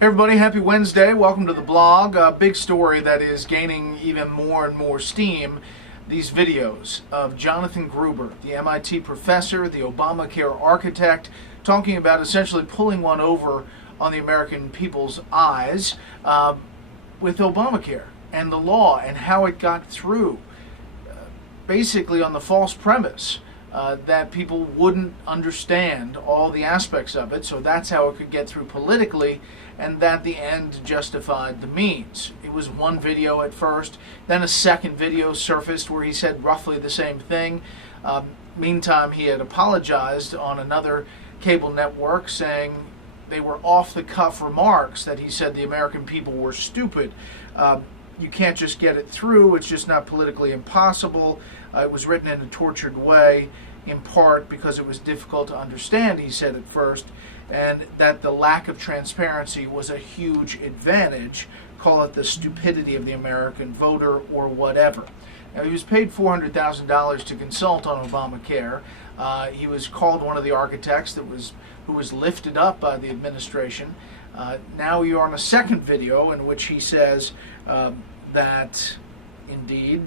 Hey everybody, happy Wednesday. Welcome to the blog. A big story that is gaining even more and more steam. These videos of Jonathan Gruber, the MIT professor, the Obamacare architect, talking about essentially pulling one over on the American people's eyes with Obamacare and the law and how it got through, basically on the false premise that people wouldn't understand all the aspects of it, so that's how it could get through politically, and that the end justified the means. It was one video at first, then a second video surfaced where he said roughly the same thing. Meantime, he had apologized on another cable network, saying they were off-the-cuff remarks, that he said the American people were stupid. You can't just get it through, it's just not politically impossible. It was written in a tortured way, in part because it was difficult to understand, he said at first, and that the lack of transparency was a huge advantage. Call it the stupidity of the American voter or whatever. Now, he was paid $400,000 to consult on Obamacare. He was called one of the architects who was lifted up by the administration. Now you're on a second video in which he says that indeed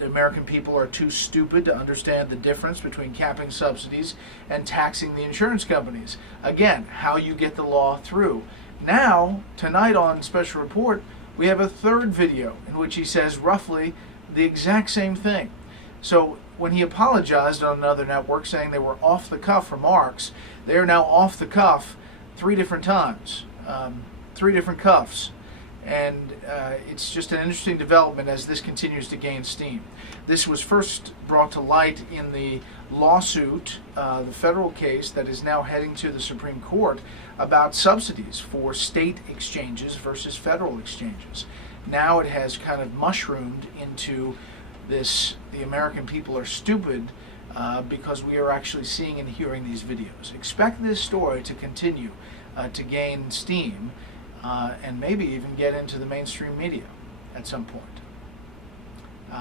the American people are too stupid to understand the difference between capping subsidies and taxing the insurance companies. Again, how you get the law through. Now, tonight on Special Report, we have a third video in which he says roughly the exact same thing. So when he apologized on another network saying they were off-the-cuff remarks, they are now off-the-cuff 3 different times, 3 different cuffs. And it's just an interesting development as this continues to gain steam. This was first brought to light in the lawsuit, the federal case that is now heading to the Supreme Court about subsidies for state exchanges versus federal exchanges. Now it has kind of mushroomed into this, the American people are stupid because we are actually seeing and hearing these videos. Expect this story to continue to gain steam and maybe even get into the mainstream media at some point.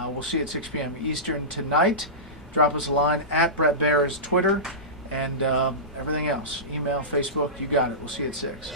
We'll see you at 6 p.m. Eastern tonight. Drop us a line at Brett Baer's Twitter and everything else. Email, Facebook, you got it. We'll see you at 6.